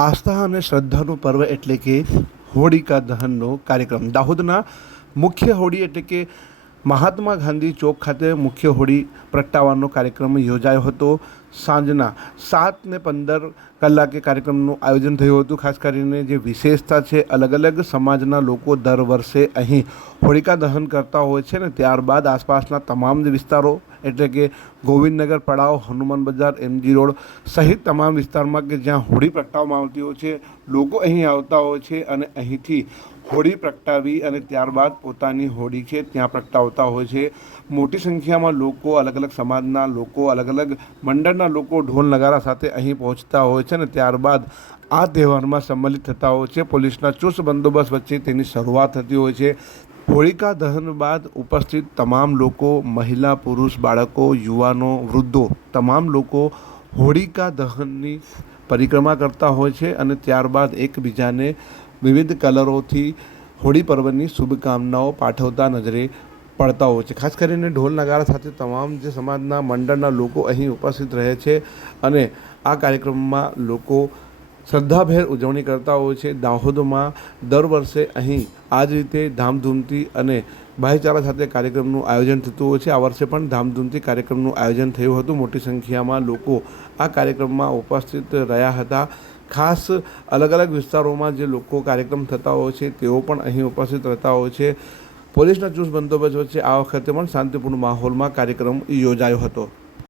આસ્થા અને શ્રદ્ધાનું પર્વ એટલે કે હોળિકા દહનનો કાર્યક્રમ દાહોદના મુખ્ય હોળી એટલે કે મહાત્મા ગાંધી ચોક ખાતે મુખ્ય હોળી પ્રગટાવવાનો કાર્યક્રમ યોજાયો હતો. સાંજના 7:15 કલાકે કાર્યક્રમનું આયોજન થયું હતું. ખાસ કરીને જે વિશેષતા છે, અલગ અલગ સમાજના લોકો દર વર્ષે અહીં હોળિકા દહન કરતા હોય છે ને ત્યારબાદ આસપાસના તમામ જે વિસ્તારો એટલે કે ગોવિંદનગર, પડાવ, હનુમાન બજાર, એમજી રોડ સહિત તમામ વિસ્તારમાં કે જ્યાં હોળી પ્રગટાવવામાં આવતી હોય છે, લોકો અહીં આવતા હોય છે અને અહીંથી હોળી પ્રગટાવી અને ત્યારબાદ પોતાની હોળી છે ત્યાં પ્રગટાવતા હોય છે. મોટી સંખ્યામાં લોકો, અલગ અલગ સમાજના લોકો, અલગ અલગ મંડળના લોકો ઢોલ નગારા સાથે અહીં પહોંચતા હોય છે અને ત્યારબાદ આ તહેવારમાં સંમલિત થતા હોય છે. પોલીસના ચુસ્ત બંદોબસ્ત વચ્ચે તેની શરૂઆત થતી હોય છે. હોળિકા દહન બાદ ઉપસ્થિત તમામ લોકો, મહિલા, પુરુષ, બાળકો, યુવાનો, વૃદ્ધો તમામ લોકો હોળિકા દહનની પરિક્રમા કરતા હોય છે અને ત્યારબાદ એકબીજાને વિવિધ કલરોથી હોળી પર્વની શુભકામનાઓ પાઠવતા નજરે પડતા હોય છે. ખાસ કરીને ઢોલ નગારા સાથે તમામ જે સમાજના મંડળના લોકો અહીં ઉપસ્થિત રહે છે અને આ કાર્યક્રમમાં લોકો શ્રદ્ધાભેર ઉજવણી કરતા હોય છે. દાહોદમાં દર વર્ષે અહીં આ જ રીતે ધામધૂમથી અને ભાઈચારા સાથે કાર્યક્રમનું આયોજન થતું હોય છે. આ વર્ષે પણ ધામધૂમથી કાર્યક્રમનું આયોજન થયું હતું. મોટી સંખ્યામાં લોકો આ કાર્યક્રમમાં ઉપસ્થિત રહ્યા હતા. ખાસ અલગ અલગ વિસ્તારોમાં જે લોકો કાર્યક્રમ થતા હોય છે તેઓ પણ અહીં ઉપસ્થિત રહેતા હોય છે. પોલીસના ચુસ્ત બંદોબસ્ત વચ્ચે આ વખતે પણ શાંતિપૂર્ણ માહોલમાં કાર્યક્રમ યોજાયો હતો.